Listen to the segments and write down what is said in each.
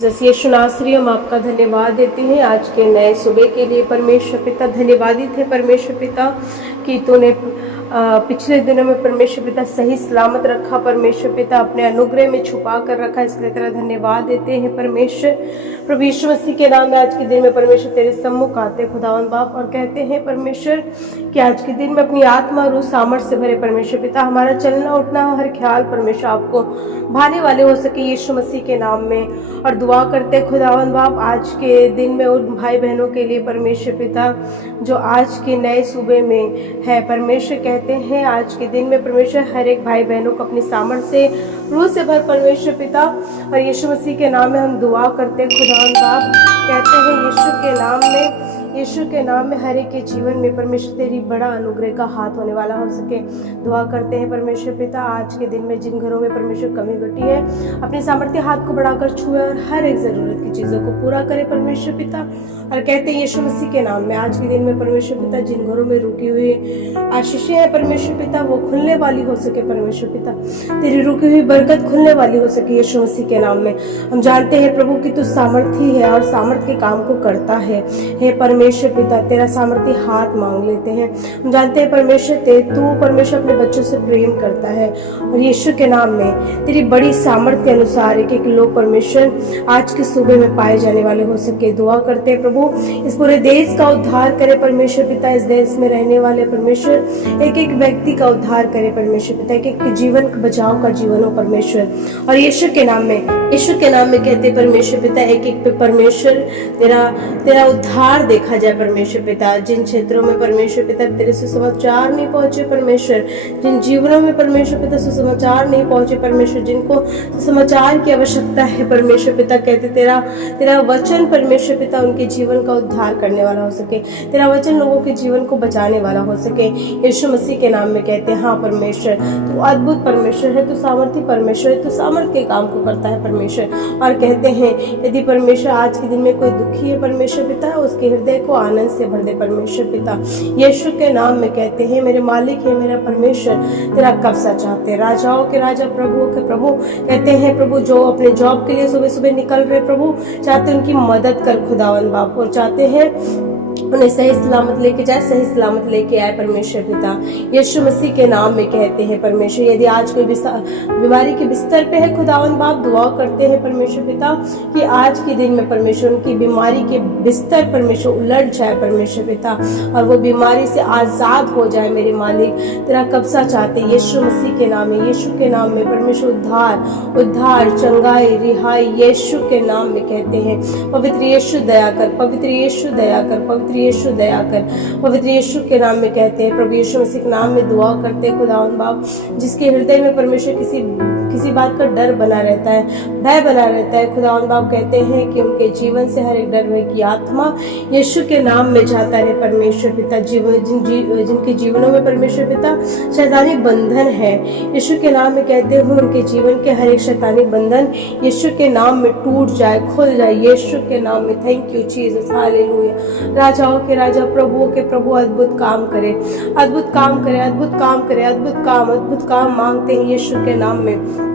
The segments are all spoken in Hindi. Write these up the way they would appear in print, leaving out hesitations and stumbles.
जैसे यीशु नासरी, हम आपका धन्यवाद देते हैं आज के नए सुबह के लिए। परमेश्वर पिता, धन्यवादित है परमेश्वर पिता कि तूने पिछले दिनों में परमेश्वर पिता सही सलामत रखा। परमेश्वर पिता अपने अनुग्रह में छुपा कर रखा, इसलिए तेरा धन्यवाद देते हैं परमेश्वर। प्रभु यीशु मसीह के नाम में आज के दिन में परमेश्वर तेरे सम्मुख आते खुदावन बाप और कहते हैं परमेश्वर कि आज के दिन में अपनी आत्मा रूह सामर्थ्य से भरे परमेश्वर पिता हमारा चलना उठना हर ख्याल परमेश्वर आपको भाने वाले हो सके यीशु मसीह के नाम में। और दुआ करते खुदावन बाप आज के दिन में उन भाई बहनों के लिए परमेश्वर पिता जो आज के नए सूबे में है। परमेश्वर कहते हैं आज के दिन में परमेश्वर हर एक भाई बहनों को अपनी सामर्थ्य से रूह से भर परमेश्वर पिता। और यीशु मसीह के नाम में हम दुआ करते खुदावन बाप, कहते हैं यीशु के नाम में हर एक के जीवन में परमेश्वर तेरी बड़ा अनुग्रह का हाथ होने वाला हो सके। दुआ करते हैं परमेश्वर पिता आज के दिन में जिन घरों में परमेश्वर कमी घटी है अपने सामर्थ्य हाथ को बढ़ाकर छुए और हर एक जरूरत की चीजों को पूरा करे परमेश्वर पिता। और कहते हैं यीशु मसीह के नाम में आज के दिन में परमेश्वर पिता जिन घरों में रुकी हुई आशीषें है परमेश्वर पिता वो खुलने वाली हो सके परमेश्वर पिता, तेरी रुकी हुई बरकत खुलने वाली हो सके यीशु मसीह के नाम में। हम जानते हैं प्रभु कि तू सामर्थी है और सामर्थ के काम को करता है। हे परमेश्वर पिता तेरा सामर्थी हाथ मांग लेते हैं। हम जानते हैं परमेश्वर तू परमेश्वर अपने बच्चों से प्रेम करता है और यीशु के नाम में तेरी बड़ी सामर्थ्य के अनुसार एक एक लोग परमेश्वर आज के सुबह में पाए जाने वाले हो सके। दुआ करते हैं प्रभु इस पूरे देश का उद्धार करे परमेश्वर पिता, इस देश में रहने वाले परमेश्वर एक एक व्यक्ति का उद्धार करे परमेश्वर पिता, एक एक जीवन बचाव का जीवन हो परमेश्वर। और यीशु के नाम में कहते परमेश्वर पिता एक एक पे परमेश्वर तेरा उद्धार देखा जाए परमेश्वर पिता। जिन क्षेत्रों में परमेश्वर पिता तेरे सुसमाचार नहीं पहुंचे परमेश्वर, जिन जीवनों में परमेश्वर पिता सुसमाचार नहीं पहुंचे परमेश्वर, जिनको सुसमाचार की आवश्यकता है परमेश्वर पिता, कहते तेरा वचन परमेश्वर पिता उनके जीवन का उद्धार करने वाला हो सके, तेरा वचन लोगों के जीवन को बचाने वाला हो सके यीशु मसीह के नाम में। कहते हैं हाँ परमेश्वर तू अद्भुत परमेश्वर है, तू सामर्थी परमेश्वर है, तू सामर्थ्य के काम को करता है परमेश्वर। और कहते हैं यदि परमेश्वर आज के दिन में कोई दुखी है परमेश्वर पिता उसके हृदय को आनंद से भर दे परमेश्वर पिता यीशु के नाम में। कहते हैं मेरे मालिक है मेरा परमेश्वर तेरा कब्जा चाहते हैं, राजाओं के राजा प्रभुओं के प्रभु। कहते हैं प्रभु जो अपने जॉब के लिए सुबह सुबह निकल रहे प्रभु चाहते उनकी मदद कर खुदावन बाप, और चाहते हैं उन्हें सही सलामत लेके जाए, सही सलामत लेके आए परमेश्वर पिता यीशु मसीह के नाम में। कहते हैं परमेश्वर यदि आज कोई बीमारी के बिस्तर पे है खुदावन बाप दुआ करते हैं परमेश्वर पिता कि आज के दिन में परमेश्वर उनकी बीमारी के बिस्तर परमेश्वर उलट जाए परमेश्वर पिता और वो बीमारी से आजाद हो जाए। मेरे मालिक तेरा कब्जा चाहते यीशु मसीह के नाम में, यीशु के नाम में परमेश्वर उद्धार चंगाई रिहाई यीशु के नाम में। कहते हैं पवित्र यीशु दया कर, पवित्र यीशु दया कर, पवित्र यीशु दया कर, पवित्र यीशु के नाम में। कहते हैं प्रभु यीशु मसीह के नाम में दुआ करते हैं खुदावन बाप जिसके हृदय में परमेश्वर किसी बात का डर बना रहता है, भय बना रहता है खुदावन बाप, कहते हैं कि उनके जीवन से हर एक डर भय की आत्मा यीशु के नाम में जाता रहे परमेश्वर पिता। जिनके जीवनों में परमेश्वर पिता शैतानी बंधन है यीशु के नाम में कहते हैं उनके जीवन के हर एक शैतानी बंधन यीशु के नाम में टूट जाए, खुल जाए यीशु के नाम में। Thank you Jesus, hallelujah. राजाओं के राजा प्रभुओं के प्रभु अद्भुत काम करे, अद्भुत काम करे, अद्भुत काम करे, अद्भुत काम मांगते हैं यीशु के नाम में।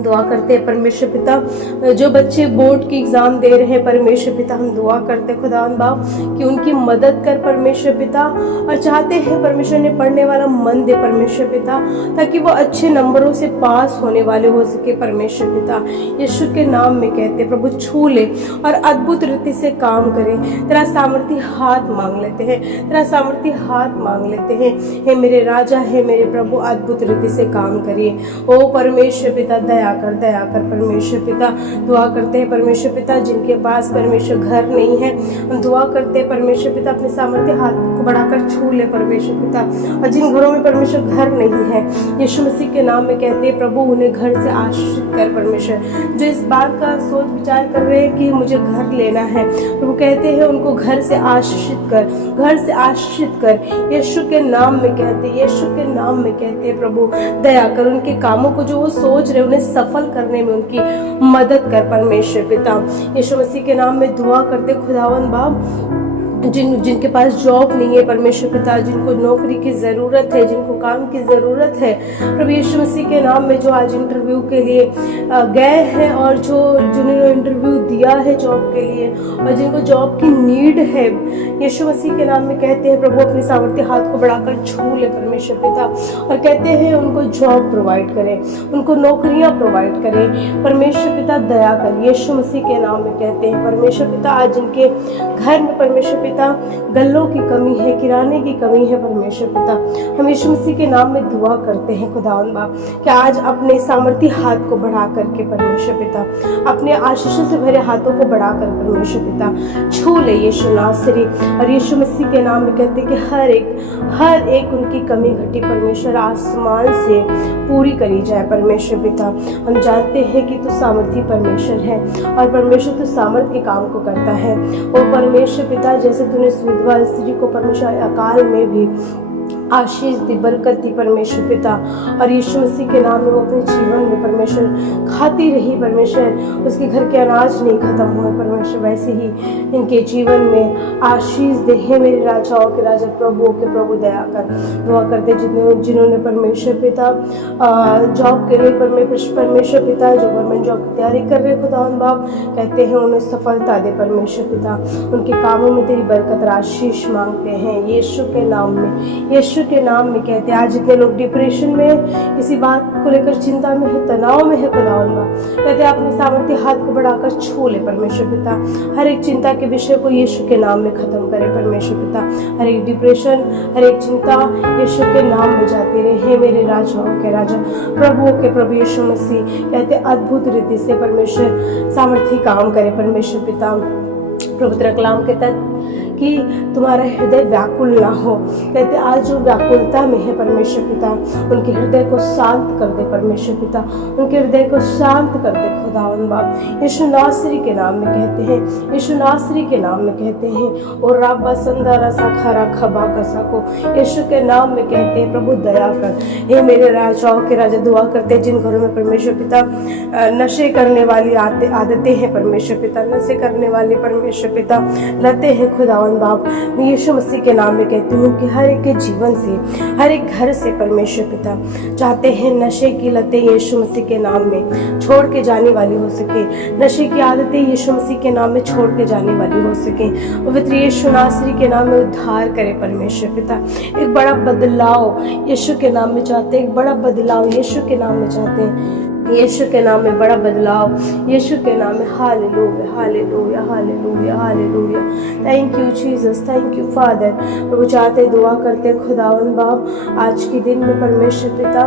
दुआ करते हैं परमेश्वर पिता जो बच्चे बोर्ड की एग्जाम दे रहे हैं परमेश्वर पिता हम दुआ करते हैं खुदावन बाप कि उनकी मदद कर परमेश्वर पिता, और चाहते हैं परमेश्वर ने पढ़ने वाला मन दे परमेश्वर पिता ताकि वो अच्छे नंबरों से पास होने वाले हो सके परमेश्वर पिता यीशु के नाम में। कहते प्रभु छू ले और अद्भुत रीति से काम करे, तेरा सामर्थी हाथ मांग लेते हैं, तेरा सामर्थी हाथ मांग लेते हैं। हे मेरे राजा है मेरे प्रभु अद्भुत रीति से काम करिए ओ परमेश्वर पिता, दया कर परमेश्वर पिता। दुआ करते हैं परमेश्वर पिता जिनके पास परमेश्वर घर नहीं है हम दुआ करते हैं परमेश्वर पिता अपने सामर्थ्य हाथ को बढ़ाकर छू ले परमेश्वर पिता। और जिन घरों में परमेश्वर घर नहीं है यीशु मसीह के नाम में कहते हैं प्रभु उन्हें घर से आशीषित कर परमेश्वर। जो इस बात का सोच विचार कर रहे हैं कि मुझे घर लेना है प्रभु कहते हैं उनको घर से आशीषित कर, घर से आशीषित कर यीशु के नाम में। कहते यीशु के नाम में कहते हैं प्रभु दया कर, उनके कामों को जो वो सोच रहे उन्हें सफल करने में उनकी मदद कर परमेश्वर पिता यीशु मसीह के नाम में। दुआ करते खुदावन बाप जिनके पास जॉब नहीं है परमेश्वर पिता, जिनको नौकरी की ज़रूरत है, जिनको काम की ज़रूरत है, प्रभु यीशु मसीह के नाम में जो आज इंटरव्यू के लिए गए हैं और जिन्होंने इंटरव्यू दिया है जॉब के लिए और जिनको जॉब की नीड है, यीशु मसीह के नाम में कहते हैं प्रभु अपने सामर्थ्य हाथ को बढ़ाकर छू ले परमेश्वर पिता और कहते हैं उनको जॉब प्रोवाइड करें, उनको नौकरियां प्रोवाइड करें परमेश्वर पिता, दया कर यीशु मसीह के नाम में कहते हैं परमेश्वर पिता। आज जिनके घर में परमेश्वर पिता गल्लों की कमी है, किराने की कमी है परमेश्वर पिता, हम यीशु मसीह के नाम में दुआ करते हैं खुदावंद बाप कि आज अपने सामर्थ्य हाथ को बढ़ा करके परमेश्वर पिता, अपने आशीषों से भरे हाथों को बढ़ाकर परमेश्वर पिता छू ले यीशु नासरी। और यीशु मसीह के नाम में कहते हैं कि हर एक उनकी कमी घटी परमेश्वर आसमान से पूरी करी जाए परमेश्वर पिता। हम जानते हैं कि तू सामर्थी परमेश्वर है और परमेश्वर तू सामर्थ के काम को करता है। और परमेश्वर पिता जैसे तूने विधवा स्त्री को परमेश्वर अकाल में भी आशीष दी, बरकत दी परमेश्वर पिता, और यीशु मसीह के नाम में वो अपने जीवन में परमेश्वर खाती रही परमेश्वर, उसके घर के अनाज नहीं खत्म हुए परमेश्वर, वैसे ही इनके जीवन में आशीष दे। हे मेरे राजाओं के राजा, प्रभुओं के प्रभु, दया कर। दुआ करते जिन्होंने परमेश्वर पिता जॉब के लिए परमेश्वर पिता जो गवर्नमेंट जॉब की तैयारी कर रहे खुदावंद बाप, कहते हैं उन्हें सफलता दे परमेश्वर पिता, उनके कामों में तेरी बरकत आशीष मांगते हैं यीशु के नाम में, यीशु के नाम में कहते हैं। आज जितने लोग डिप्रेशन में, किसी बात को लेकर चिंता में है, तनाव में है खुदावंद बाप, कहते हैं अपने सामर्थ्य हाथ को बढ़ाकर छू ले परमेश्वर पिता, हर एक चिंता के विषय को यीशु के नाम में खत्म करे परमेश्वर पिता, हर एक डिप्रेशन, हर एक चिंता यीशु के नाम में जाती रहे। हे मेरे राजाओं के राजा, प्रभुओं के प्रभु यीशु मसीह, कहते अद्भुत रीति से परमेश्वर सामर्थ्य काम करे परमेश्वर पिता। प्रभु तेरा कलाम कहता है कि तुम्हारा हृदय व्याकुल ना हो, कहते आज जो व्याकुलता में है परमेश्वर पिता, उनके हृदय को शांत कर दे परमेश्वर पिता, उनके हृदय को शांत कर दे खुदावंद बाप, यीशु नासरी के नाम में कहते हैं, यीशु नासरी के नाम में कहते हैं। और राबा संदारा साखारा खबा कसा को यीशु के नाम में कहते हैं प्रभु दया कर। हे मेरे राजाओं के राजा, दुआ करते हैं जिन घरों में परमेश्वर पिता नशे करने वाली आदतें हैं परमेश्वर पिता, नशे करने वाले परमेश्वर पिता लते हैं खुदावंद बाप, मैं यीशु मसीह के नाम में कहती हूँ कि हर एक के जीवन से, हर एक घर से परमेश्वर पिता चाहते हैं नशे की लतें यीशु मसीह के नाम में छोड़ के जाने वाली हो सके, नशे की आदतें यीशु मसीह के नाम में छोड़ के जाने वाली हो सके। पवित्र यीशु नासरी के नाम में उद्धार करे परमेश्वर पिता, एक बड़ा बदलाव यीशु के नाम में चाहते हैं, एक बड़ा बदलाव यीशु के नाम में चाहते हैं, यीशु के नाम में बड़ा बदलाव यीशु के नाम में। Hallelujah hallelujah hallelujah hallelujah, thank you Jesus, thank you father. प्रभु चाहते दुआ करते खुदावंद बाप, आज के दिन में परमेश्वर पिता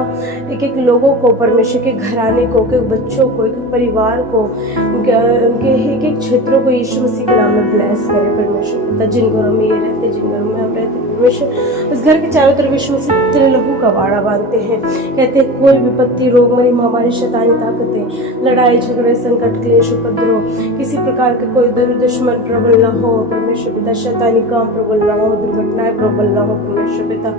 एक एक लोगों को, परमेश्वर के घराने को, एक बच्चों को, एक परिवार को, उनके एक एक क्षेत्रों को यीशु मसीह के नाम में ब्लेस करे परमेश्वर पिता। जिन घरों में ये रहते, जिन घरों में हम रहते परमेश्वर, उस घर के चारों तरफ यीशु मसीह तेरे लहू का बाड़ा बांधते हैं। कहते हैं कोई विपत्ति, रोग, मरी, महामारी, शैतानी ताकतें, लड़ाई झगड़े, संकट, क्लेश, उपद्रव, किसी प्रकार के कोई दुश्मन प्रबल ना हो परमेश्वर पिता, शैतानी काम प्रबल ना हो, दुर्घटनाएं प्रबल ना हो परमेश्वर पिता।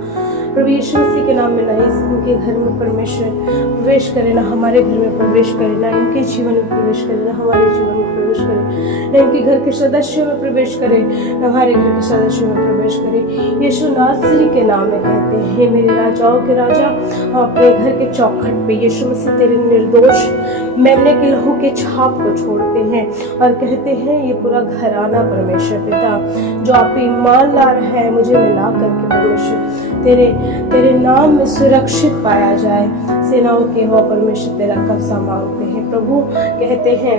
प्रभु यीशु मसीह के नाम में ना इनके घर में परमेश्वर प्रवेश करे, ना हमारे घर में प्रवेश करे, ना इनके जीवन में प्रवेश करे, ना हमारे जीवन में प्रवेश करे, ना इनके घर के सदस्यों में प्रवेश करे, ना हमारे घर के सदस्यों में प्रवेश करे। यीशु नासरी के नाम में कहते हैं, हे मेरे राजाओं के राजा, हम अपने घर के चौखट पे यीशु मसीह तेरे निर्दोष मेमने के लहू के छाप को छोड़ते हैं और कहते हैं ये पूरा घराना परमेश्वर पिता जो आप पे ईमान ला रहा है, मुझे मिला करके परमेश्वर तेरे नाम में सुरक्षित पाया जाए। सेनाओं के हो परमेश्वर तेरा कब्जा मांगते हैं। प्रभु कहते हैं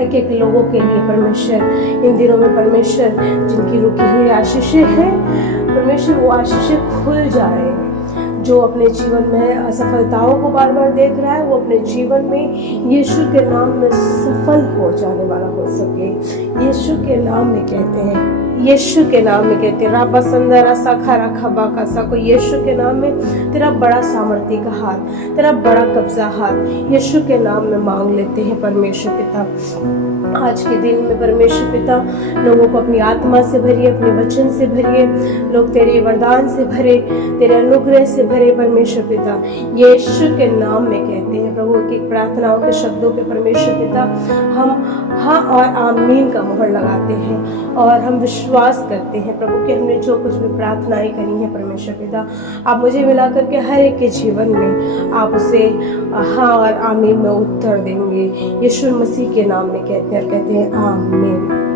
एक एक लोगों के लिए परमेश्वर इन दिनों में परमेश्वर जिनकी रुकी हुई आशीषें हैं परमेश्वर, वो आशीषें खुल जाए। जो अपने जीवन में असफलताओं को बार बार देख रहा है, वो अपने जीवन में यीशु के नाम में सफल हो जाने वाला हो सके। यीशु के नाम में कहते हैं, यीशु के नाम में कहते हैं, राबा संदरा साखारा खबा का साको, यीशु के नाम में तेरा बड़ा सामर्थ्य का हाथ, तेरा बड़ा कब्जा हाथ यीशु के नाम में मांग लेते हैं परमेश्वर पिता। आज के दिन में परमेश्वर पिता लोगों को अपनी आत्मा से भरिए, अपने वचन से भरिए, लोग तेरे वरदान से भरे, तेरे अनुग्रह से भरे परमेश्वर पिता। यीशु के नाम में कहते हैं प्रभु की प्रार्थनाओं के शब्दों पे परमेश्वर पिता हम हाँ और आमीन का मोहर लगाते हैं और हम विश्वास विश्वास करते हैं प्रभु कि हमने जो कुछ भी प्रार्थनाएं करी हैं परमेश्वर पिता, आप मुझे मिला करके हर एक के जीवन में आप उसे हाँ और आमीन में उत्तर देंगे। यीशु मसीह के नाम में कहते हैं आमीन।